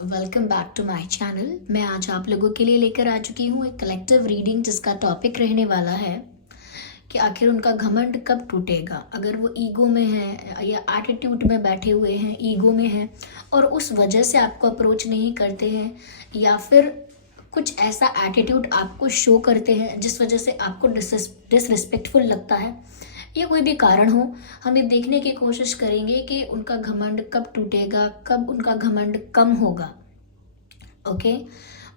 Welcome back to my channel. मैं आज आप लोगों के लिए लेकर आ चुकी हूँ एक कलेक्टिव रीडिंग जिसका टॉपिक रहने वाला है कि आखिर उनका घमंड कब टूटेगा। अगर वो ईगो में है या एटीट्यूड में बैठे हुए हैं, ईगो में हैं और उस वजह से आपको अप्रोच नहीं करते हैं, या फिर कुछ ऐसा एटीट्यूड आपको शो करते हैं जिस वजह से आपको डिसरिस्पेक्टफुल लगता है, या कोई भी कारण हो, हम ये देखने की कोशिश करेंगे कि उनका घमंड कब टूटेगा, कब उनका घमंड कम होगा। ओके।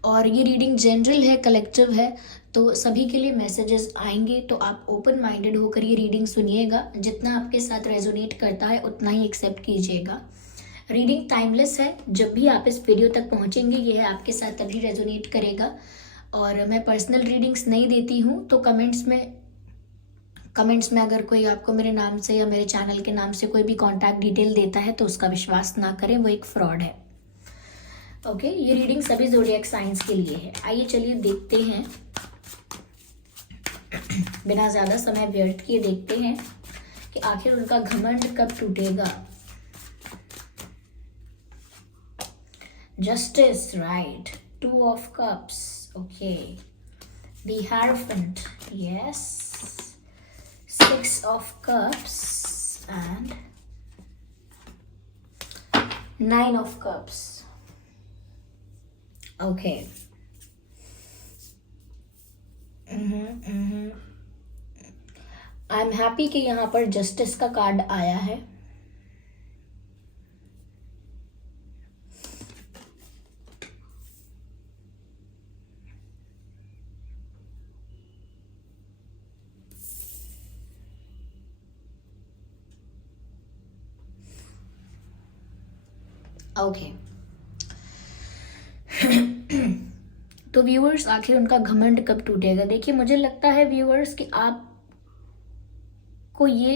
और ये रीडिंग जनरल है, कलेक्टिव है, तो सभी के लिए मैसेजेस आएंगे, तो आप ओपन माइंडेड होकर ये रीडिंग सुनिएगा। जितना आपके साथ रेजोनेट करता है उतना ही एक्सेप्ट कीजिएगा। रीडिंग टाइमलेस है, जब भी आप इस वीडियो तक पहुंचेंगे यह आपके साथ तभी रेजोनेट करेगा। और मैं पर्सनल रीडिंग्स नहीं देती हूँ, तो कमेंट्स में अगर कोई आपको मेरे नाम से या मेरे चैनल के नाम से कोई भी कॉन्टैक्ट डिटेल देता है तो उसका विश्वास ना करें, वो एक फ्रॉड है। ओके, ये रीडिंग सभी ज़ोडिएक साइंस के लिए है। आइए चलिए देखते हैं, बिना ज़्यादा समय व्यर्थ किए देखते हैं कि आखिर उनका घमंड कब टूटेगा। Justice, right, 2 of cups, okay, the hierophant, yes, 6 of cups and 9 of cups. Okay, I am happy कि यहाँ पर जस्टिस का कार्ड आया है। ओके तो व्यूअर्स, आखिर उनका घमंड कब टूटेगा। देखिए, मुझे लगता है व्यूअर्स कि आपको ये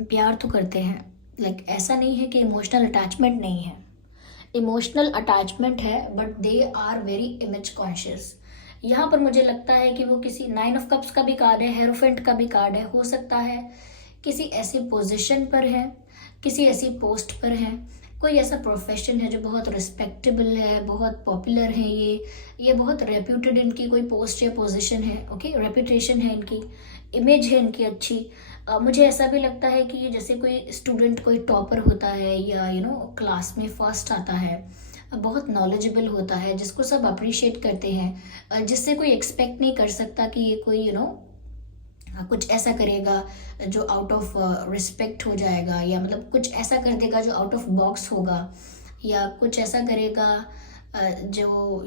प्यार तो करते हैं, ऐसा नहीं है कि इमोशनल अटैचमेंट नहीं है। इमोशनल अटैचमेंट है, but they are very image conscious. यहाँ पर मुझे लगता है कि वो किसी 9 ऑफ कप्स का भी कार्ड है, हेरोफेंट का भी कार्ड है, हो सकता है किसी ऐसी पोजीशन पर है, किसी ऐसी पोस्ट पर है, कोई ऐसा प्रोफेशन है जो बहुत रिस्पेक्टेबल है, बहुत पॉपुलर है, ये बहुत रेप्यूटेड इनकी कोई पोस्ट या पोजीशन है। ओके, रेपुटेशन है इनकी, इमेज है इनकी अच्छी। मुझे ऐसा भी लगता है कि जैसे कोई स्टूडेंट कोई टॉपर होता है या क्लास में फर्स्ट आता है, बहुत नॉलेजेबल होता है, जिसको सब अप्रिशिएट करते हैं, जिससे कोई एक्सपेक्ट नहीं कर सकता कि ये कोई कुछ ऐसा करेगा जो आउट ऑफ रिस्पेक्ट हो जाएगा, या मतलब कुछ ऐसा कर देगा जो आउट ऑफ बॉक्स होगा, या कुछ ऐसा करेगा जो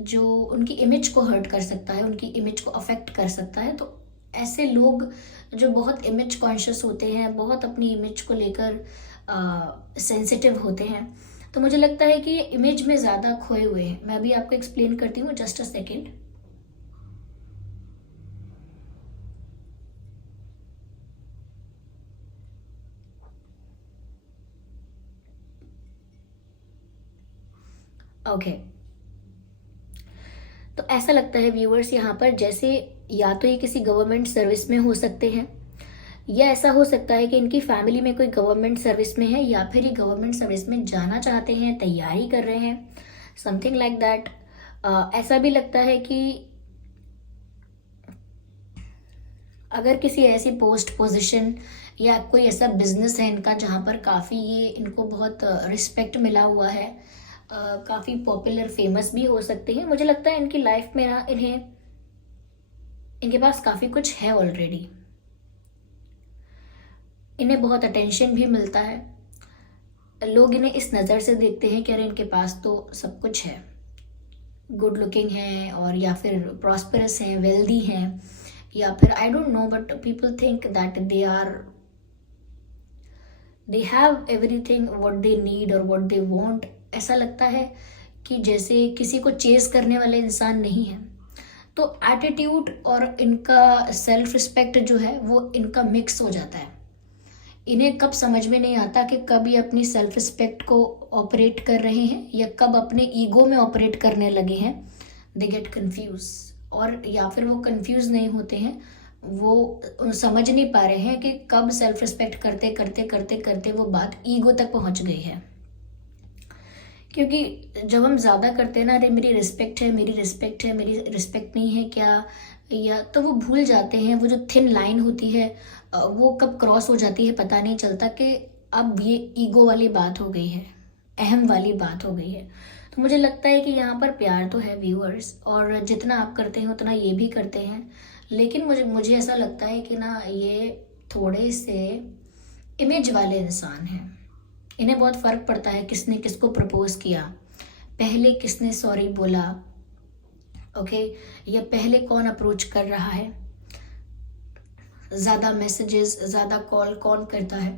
जो उनकी इमेज को हर्ट कर सकता है, उनकी इमेज को अफेक्ट कर सकता है। तो ऐसे लोग जो बहुत इमेज कॉन्शियस होते हैं, बहुत अपनी इमेज को लेकर सेंसिटिव होते हैं, तो मुझे लगता है कि ये इमेज में ज़्यादा खोए हुए हैं। मैं अभी आपको एक्सप्लेन करती हूँ, जस्ट अ सेकेंड। ओके, तो ऐसा लगता है व्यूअर्स यहाँ पर जैसे या तो ये किसी गवर्नमेंट सर्विस में हो सकते हैं, या ऐसा हो सकता है कि इनकी फैमिली में कोई गवर्नमेंट सर्विस में है, या फिर ये गवर्नमेंट सर्विस में जाना चाहते हैं, तैयारी कर रहे हैं, समथिंग लाइक दैट। ऐसा भी लगता है कि अगर किसी ऐसी पोस्ट पोजीशन या कोई ऐसा बिजनेस है इनका जहाँ पर काफ़ी ये इनको बहुत रिस्पेक्ट मिला हुआ है, काफ़ी पॉपुलर फेमस भी हो सकते हैं। मुझे लगता है इनकी लाइफ में ना इनके पास काफ़ी कुछ है ऑलरेडी, इन्हें बहुत अटेंशन भी मिलता है, लोग इन्हें इस नज़र से देखते हैं कि अरे इनके पास तो सब कुछ है, गुड लुकिंग है, और या फिर प्रॉस्परस हैं, वेल्दी हैं, या फिर I don't know, but people think that they have everything what they need और व्हाट दे वांट। ऐसा लगता है कि जैसे किसी को चेस करने वाले इंसान नहीं है। तो एटीट्यूड और इनका सेल्फ रिस्पेक्ट जो है वो इनका मिक्स हो जाता है। इन्हें कब समझ में नहीं आता कि कब ये अपनी सेल्फ रिस्पेक्ट को ऑपरेट कर रहे हैं या कब अपने ईगो में ऑपरेट करने लगे हैं। दे गेट कंफ्यूज, और या फिर वो कंफ्यूज नहीं होते हैं, वो समझ नहीं पा रहे हैं कि कब सेल्फ रिस्पेक्ट करते करते करते करते वो बात ईगो तक पहुंच गई है। क्योंकि जब हम ज़्यादा करते हैं ना, अरे मेरी रिस्पेक्ट है, मेरी रिस्पेक्ट है, मेरी रिस्पेक्ट नहीं है क्या, या तो वो भूल जाते हैं वो जो थिन लाइन होती है वो कब क्रॉस हो जाती है पता नहीं चलता, कि अब ये ईगो वाली बात हो गई है, अहम वाली बात हो गई है। तो मुझे लगता है कि यहाँ पर प्यार तो है व्यूअर्स, और जितना आप करते हैं उतना ये भी करते हैं, लेकिन मुझे ऐसा लगता है कि ना ये थोड़े से इमेज वाले इंसान हैं। इन्हें बहुत फ़र्क पड़ता है किसने किसको प्रपोज किया, पहले किसने सॉरी बोला, ओके, या पहले कौन अप्रोच कर रहा है, ज़्यादा मैसेजेस, ज़्यादा कॉल कौन करता है,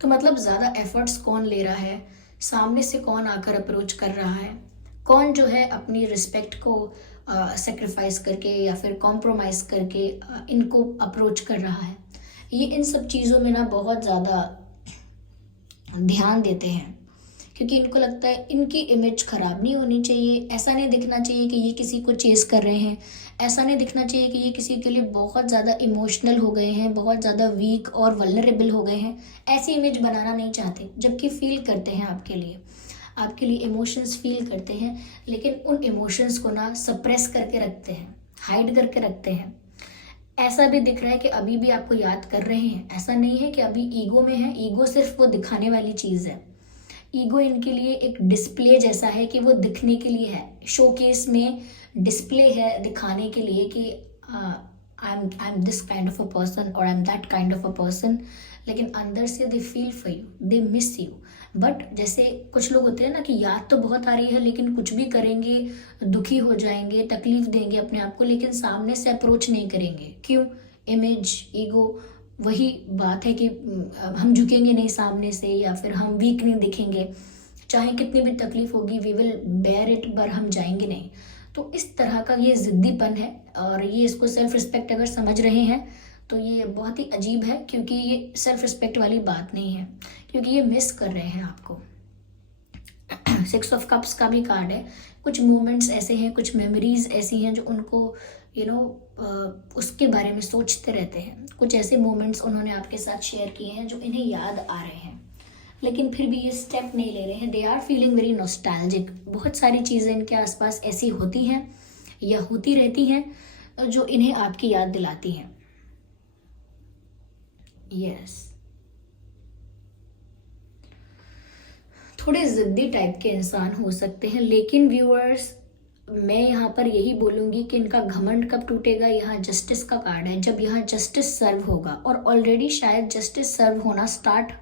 तो मतलब ज़्यादा एफर्ट्स कौन ले रहा है, सामने से कौन आकर अप्रोच कर रहा है, कौन जो है अपनी रिस्पेक्ट को सेक्रीफाइस करके या फिर कॉम्प्रोमाइज़ करके इनको अप्रोच कर रहा है। ये इन सब चीज़ों में ना बहुत ज़्यादा ध्यान देते हैं, क्योंकि इनको लगता है इनकी इमेज ख़राब नहीं होनी चाहिए, ऐसा नहीं दिखना चाहिए कि ये किसी को चेस कर रहे हैं, ऐसा नहीं दिखना चाहिए कि ये किसी के लिए बहुत ज़्यादा इमोशनल हो गए हैं, बहुत ज़्यादा वीक और वल्नरेबल हो गए हैं। ऐसी इमेज बनाना नहीं चाहते, जबकि फील करते हैं आपके लिए इमोशंस फील करते हैं, लेकिन उन इमोशंस को ना सप्रेस करके रखते हैं, हाइड करके रखते हैं। ऐसा भी दिख रहा है कि अभी भी आपको याद कर रहे हैं, ऐसा नहीं है कि अभी ईगो में है। ईगो सिर्फ वो दिखाने वाली चीज़ है। ईगो इनके लिए एक डिस्प्ले जैसा है कि वो दिखने के लिए है, शोकेस में डिस्प्ले है दिखाने के लिए कि I am this kind of a person और I am that kind of a person, लेकिन अंदर से they feel for you, they miss you. But जैसे कुछ लोग होते हैं ना कि याद तो बहुत आ रही है, लेकिन कुछ भी करेंगे दुखी हो जाएंगे, तकलीफ देंगे अपने आप को, लेकिन सामने से अप्रोच नहीं करेंगे। क्यों? इमेज, ईगो, वही बात है कि हम झुकेंगे नहीं सामने से, या फिर हम वीक नहीं दिखेंगे, चाहे कितनी भी तकलीफ होगी वी विल बेयर इट, पर हम जाएंगे नहीं। तो इस तरह का ये ज़िद्दीपन है, और ये इसको सेल्फ रिस्पेक्ट अगर समझ रहे हैं तो ये बहुत ही अजीब है, क्योंकि ये सेल्फ रिस्पेक्ट वाली बात नहीं है, क्योंकि ये मिस कर रहे हैं आपको। 6 ऑफ कप्स का भी कार्ड है। कुछ मोमेंट्स ऐसे हैं, कुछ मेमोरीज ऐसी हैं जो उनको उसके बारे में सोचते रहते हैं। कुछ ऐसे मोमेंट्स उन्होंने आपके साथ शेयर किए हैं जो इन्हें याद आ रहे हैं, लेकिन फिर भी ये स्टेप नहीं ले रहे हैं। They are feeling very nostalgic. बहुत सारी चीज़ें इनके आसपास ऐसी होती हैं या होती रहती हैं जो इन्हें आपकी याद दिलाती हैं। यस, थोड़े ज़िद्दी टाइप के इंसान हो सकते हैं, लेकिन व्यूअर्स मैं यहाँ पर यही बोलूँगी कि इनका घमंड कब टूटेगा। यहाँ जस्टिस का कार्ड है, जब यहाँ जस्टिस सर्व होगा, और ऑलरेडी शायद जस्टिस सर्व होना स्टार्ट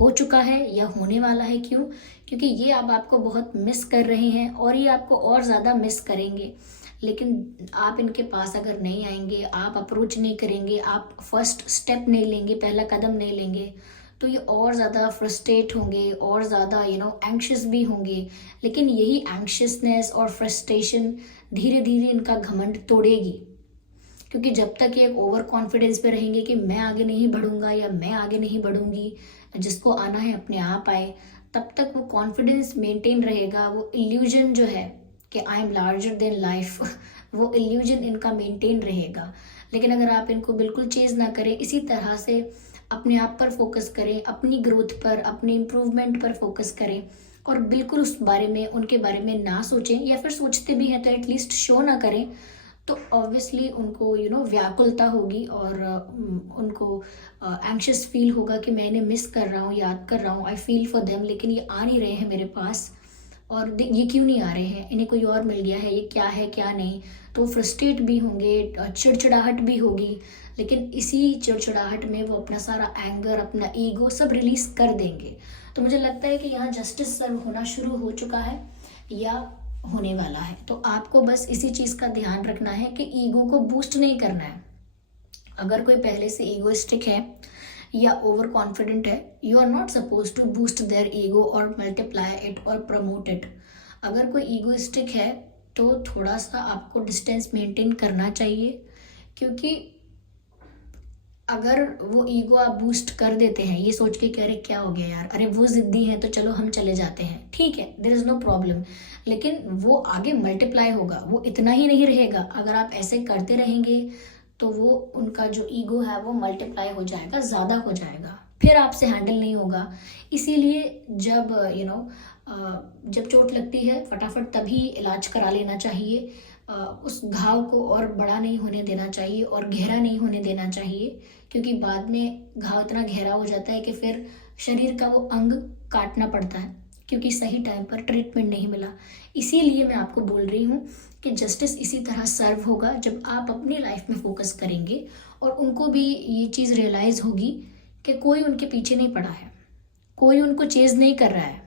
हो चुका है या होने वाला है। क्यों? क्योंकि ये अब आपको बहुत मिस कर रहे हैं, और ये आपको और ज़्यादा मिस करेंगे। लेकिन आप इनके पास अगर नहीं आएंगे, आप अप्रोच नहीं करेंगे, आप फर्स्ट स्टेप नहीं लेंगे, पहला कदम नहीं लेंगे, तो ये और ज़्यादा फ्रस्ट्रेट होंगे, और ज़्यादा एंग्शियस भी होंगे। लेकिन यही एंग्शियसनेस और फ्रस्ट्रेशन धीरे धीरे इनका घमंड तोड़ेगी, क्योंकि जब तक ये ओवर कॉन्फिडेंस पे रहेंगे कि मैं आगे नहीं बढ़ूंगा या मैं आगे नहीं बढ़ूंगी, जिसको आना है अपने आप आए, तब तक वो कॉन्फिडेंस मेंटेन रहेगा। वो इल्यूजन जो है कि I M larger than life, वो इल्यूजन इनका मेंटेन रहेगा। लेकिन अगर आप इनको बिल्कुल चेज ना करें, इसी तरह से अपने आप पर फोकस करें, अपनी ग्रोथ पर, अपने इम्प्रूवमेंट पर फोकस करें, और बिल्कुल उस बारे में, उनके बारे में ना सोचें, या फिर सोचते भी हैं तो एटलीस्ट शो ना करें, तो ऑब्वियसली उनको व्याकुलता होगी, और उनको एंग्शियस फील होगा कि मैं इन्हें मिस कर रहा हूँ, याद कर रहा हूँ, आई फील फॉर देम, लेकिन ये आ नहीं रहे हैं मेरे पास, और ये क्यों नहीं आ रहे हैं, इन्हें कोई और मिल गया है, ये क्या है क्या नहीं। तो फ्रस्ट्रेट भी होंगे, चिड़चिड़ाहट भी होगी, लेकिन इसी चिड़चिड़ाहट में वो अपना सारा एंगर, अपना ईगो सब रिलीज कर देंगे। तो मुझे लगता है कि यहाँ जस्टिस सर्व होना शुरू हो चुका है या होने वाला है। तो आपको बस इसी चीज़ का ध्यान रखना है कि ईगो को बूस्ट नहीं करना है। अगर कोई पहले से ईगोइस्टिक है या ओवर कॉन्फिडेंट है, you are not suppose to boost their ego और मल्टीप्लाई इट और प्रमोट इट। अगर कोई ईगोइस्टिक है तो थोड़ा सा आपको डिस्टेंस मेंटेन करना चाहिए, क्योंकि अगर वो ईगो आप बूस्ट कर देते हैं ये सोच के कि अरे क्या हो गया यार, अरे वो जिद्दी है तो चलो हम चले जाते हैं, ठीक है, देयर इज़ नो प्रॉब्लम, लेकिन वो आगे मल्टीप्लाई होगा, वो इतना ही नहीं रहेगा। अगर आप ऐसे करते रहेंगे तो वो उनका जो ईगो है वो मल्टीप्लाई हो जाएगा, ज़्यादा हो जाएगा, फिर आपसे हैंडल नहीं होगा। इसीलिए जब जब चोट लगती है फटाफट तभी इलाज करा लेना चाहिए। उस घाव को और बड़ा नहीं होने देना चाहिए और गहरा नहीं होने देना चाहिए, क्योंकि बाद में घाव इतना गहरा हो जाता है कि फिर शरीर का वो अंग काटना पड़ता है, क्योंकि सही टाइम पर ट्रीटमेंट नहीं मिला। इसीलिए मैं आपको बोल रही हूँ कि जस्टिस इसी तरह सर्व होगा जब आप अपनी लाइफ में फोकस करेंगे और उनको भी ये चीज़ रियलाइज़ होगी कि कोई उनके पीछे नहीं पड़ा है, कोई उनको चेज़ नहीं कर रहा है।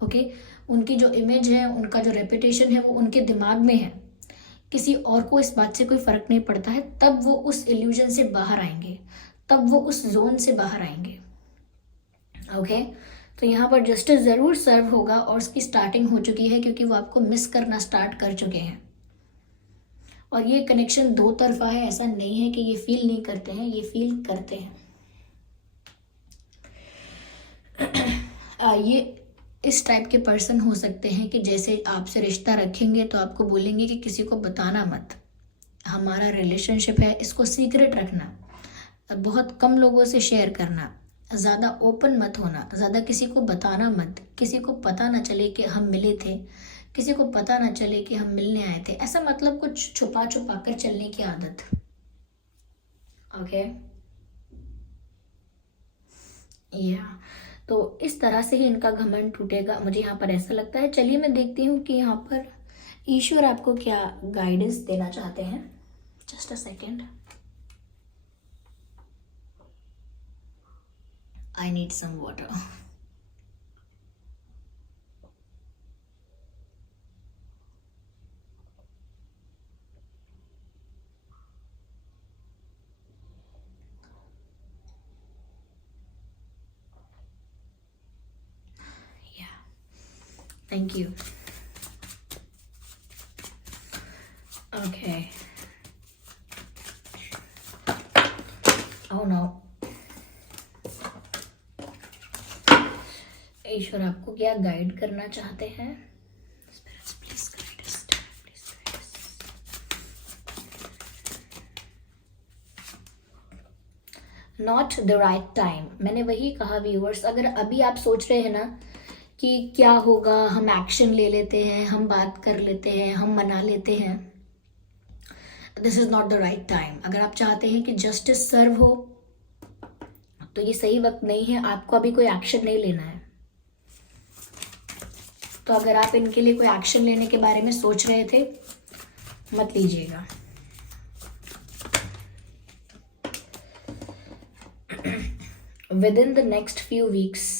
ओके, उनकी जो इमेज है, उनका जो रेपुटेशन है वो उनके दिमाग में है, किसी और को इस बात से कोई फ़र्क नहीं पड़ता है। तब वो उस इल्यूजन से बाहर आएंगे, तब वो उस जोन से बाहर आएंगे। ओके, तो यहाँ पर जस्टिस ज़रूर सर्व होगा और उसकी स्टार्टिंग हो चुकी है, क्योंकि वो आपको मिस करना स्टार्ट कर चुके हैं। और ये कनेक्शन दो तरफा है, ऐसा नहीं है कि ये फील नहीं करते हैं, ये फील करते हैं। ये इस टाइप के पर्सन हो सकते हैं कि जैसे आपसे रिश्ता रखेंगे तो आपको बोलेंगे कि किसी को बताना मत, हमारा रिलेशनशिप है इसको सीक्रेट रखना, बहुत कम लोगों से शेयर करना, ज़्यादा ओपन मत होना, ज़्यादा किसी को बताना मत, किसी को पता ना चले कि हम मिले थे, किसी को पता ना चले कि हम मिलने आए थे। ऐसा मतलब कुछ छुपा छुपा कर चलने की आदत। ओके, या तो इस तरह से ही इनका घमंड टूटेगा, मुझे यहाँ पर ऐसा लगता है। चलिए मैं देखती हूँ कि यहाँ पर ईश्वर आपको क्या गाइडेंस देना चाहते हैं। Just a second, I need some water. Thank you. Okay. Oh no. ईश्वर आपको क्या गाइड करना चाहते हैं? Spirits, please guide us. Please guide us. Not the right time. मैंने वही कहा व्यूअर्स, अगर अभी आप सोच रहे हैं ना कि क्या होगा, हम एक्शन ले लेते हैं, हम बात कर लेते हैं, हम मना लेते हैं, this is not the right time. अगर आप चाहते हैं कि जस्टिस सर्व हो तो ये सही वक्त नहीं है, आपको अभी कोई एक्शन नहीं लेना है। तो अगर आप इनके लिए कोई एक्शन लेने के बारे में सोच रहे थे, मत लीजिएगा। With in the next few weeks,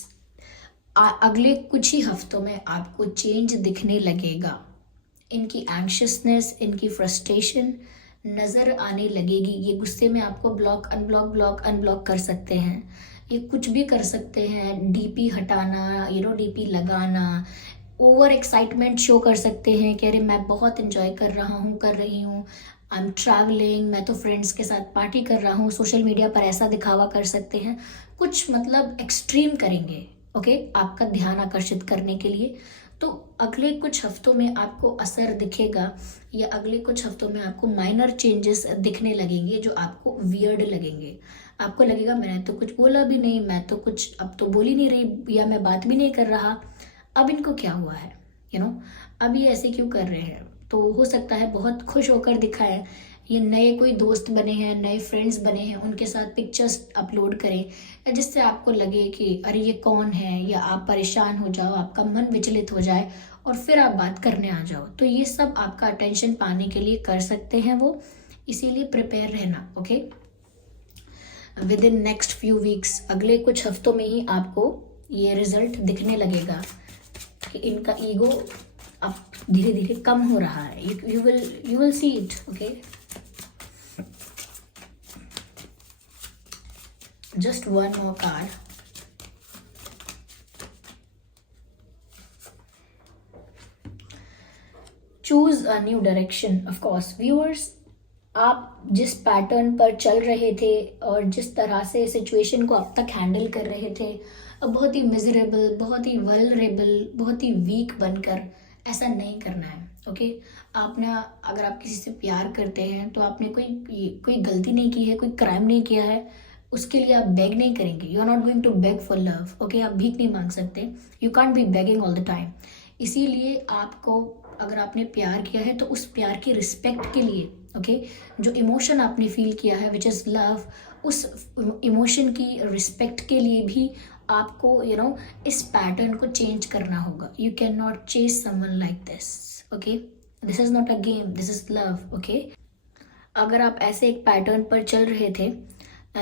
अगले कुछ ही हफ्तों में आपको चेंज दिखने लगेगा। इनकी एंशियसनेस, इनकी फ्रस्ट्रेशन नज़र आने लगेगी। ये गुस्से में आपको ब्लॉक अनब्लॉक कर सकते हैं, ये कुछ भी कर सकते हैं, डीपी हटाना, डीपी लगाना, ओवर एक्साइटमेंट शो कर सकते हैं कि अरे मैं बहुत इन्जॉय कर रही हूँ, आई एम ट्रैवलिंग, मैं तो फ्रेंड्स के साथ पार्टी कर रहा हूँ, सोशल मीडिया पर ऐसा दिखावा कर सकते हैं, कुछ मतलब एक्सट्रीम करेंगे। ओके, आपका ध्यान आकर्षित करने के लिए। तो अगले कुछ हफ्तों में आपको असर दिखेगा, या अगले कुछ हफ्तों में आपको माइनर चेंजेस दिखने लगेंगे जो आपको वियर्ड लगेंगे। आपको लगेगा मैंने तो कुछ बोला भी नहीं, मैं तो कुछ अब तो बोल ही नहीं रही, या मैं बात भी नहीं कर रहा, अब इनको क्या हुआ है, अब ये ऐसे क्यों कर रहे हैं। तो हो सकता है बहुत खुश होकर दिखाएं, ये नए कोई दोस्त बने हैं, नए फ्रेंड्स बने हैं, उनके साथ पिक्चर्स अपलोड करें जिससे आपको लगे कि अरे ये कौन है, या आप परेशान हो जाओ, आपका मन विचलित हो जाए और फिर आप बात करने आ जाओ। तो ये सब आपका अटेंशन पाने के लिए कर सकते हैं वो, इसीलिए प्रिपेयर रहना। Okay, with in next few weeks, अगले कुछ हफ्तों में ही आपको ये रिजल्ट दिखने लगेगा कि इनका ईगो अब धीरे धीरे कम हो रहा है। You will see it. Okay, just one more card. Choose a new direction. Of course, viewers, आप जिस पैटर्न पर चल रहे थे और जिस तरह से सिचुएशन को अब तक हैंडल कर रहे थे, अब बहुत ही मिजरेबल, बहुत ही वल्नरेबल, बहुत ही वीक बनकर, ऐसा नहीं करना है। ओके, आपने अगर आप किसी से प्यार करते हैं तो आपने कोई गलती नहीं की है, कोई क्राइम नहीं किया है, उसके लिए आप बेग नहीं करेंगे। You are not going to beg for love. Okay, आप भीख नहीं मांग सकते। You can't be begging all the time. इसीलिए आपको, अगर आपने प्यार किया है तो उस प्यार की रिस्पेक्ट के लिए, ओके, जो इमोशन आपने फील किया है विच इज़ लव, उस इमोशन की रिस्पेक्ट के लिए भी आपको इस पैटर्न को चेंज करना होगा। You can not chase someone like this. Okay, this is not a game, this is love. Okay, अगर आप ऐसे एक पैटर्न पर चल रहे थे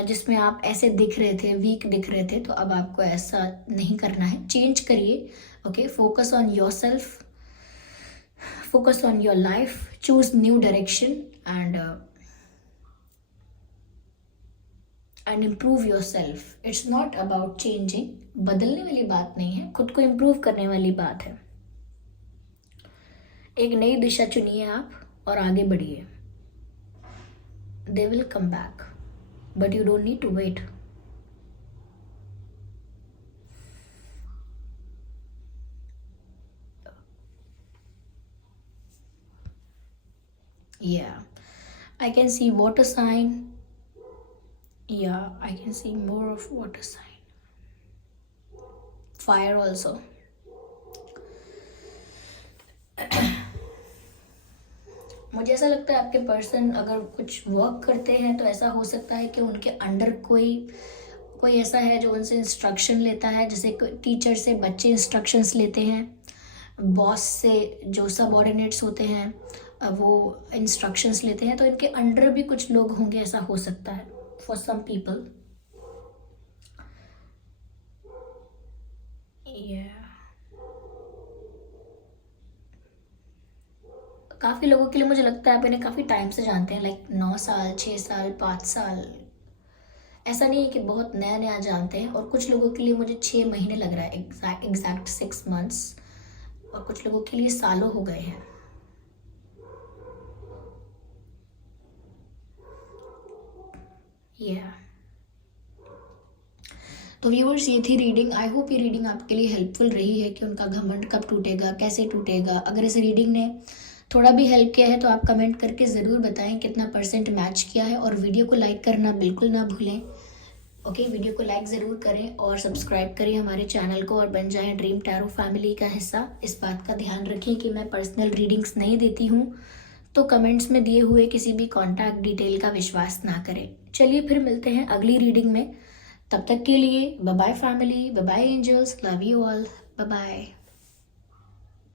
जिसमें आप ऐसे दिख रहे थे, वीक दिख रहे थे, तो अब आपको ऐसा नहीं करना है। चेंज करिए। Okay, focus on your self, focus on your life, choose new direction and improve yourself. It's not about changing, बदलने वाली बात नहीं है, खुद को improve करने वाली बात है। एक नई दिशा चुनिए आप और आगे बढ़िए। They will come back, but you don't need to wait. Yeah, I can see water sign. Yeah, I can see more of water sign. Fire also. मुझे ऐसा लगता है आपके पर्सन अगर कुछ वर्क करते हैं तो ऐसा हो सकता है कि उनके अंडर कोई ऐसा है जो उनसे इंस्ट्रक्शन लेता है, जैसे टीचर से बच्चे इंस्ट्रक्शंस लेते हैं, बॉस से जो सबऑर्डिनेट्स होते हैं वो इंस्ट्रक्शंस लेते हैं, तो इनके अंडर भी कुछ लोग होंगे, ऐसा हो सकता है फॉर सम पीपल। काफ़ी लोगों के लिए मुझे लगता है आप इन्हें काफ़ी टाइम से जानते हैं, लाइक 9 साल, 6 साल, 5 साल। ऐसा नहीं है कि बहुत नया नया जानते हैं। और कुछ लोगों के लिए मुझे 6 महीने लग रहा है, एग्जैक्ट 6 months, और कुछ लोगों के लिए सालों हो गए हैं। तो व्यूअर्स, ये थी रीडिंग। आई होप ये रीडिंग आपके लिए हेल्पफुल रही है कि उनका घमंड कब टूटेगा, कैसे टूटेगा। अगर इस रीडिंग ने थोड़ा भी हेल्प किया है तो आप कमेंट करके ज़रूर बताएं कितना % मैच किया है। और वीडियो को लाइक करना बिल्कुल ना भूलें। ओके, वीडियो को लाइक ज़रूर करें और सब्सक्राइब करें हमारे चैनल को और बन जाएं ड्रीम टैरो फैमिली का हिस्सा। इस बात का ध्यान रखें कि मैं पर्सनल रीडिंग्स नहीं देती हूँ, तो कमेंट्स में दिए हुए किसी भी कॉन्टैक्ट डिटेल का विश्वास ना करें। चलिए फिर मिलते हैं अगली रीडिंग में। तब तक के लिए bye bye family, bye bye angels, love you all, bye bye.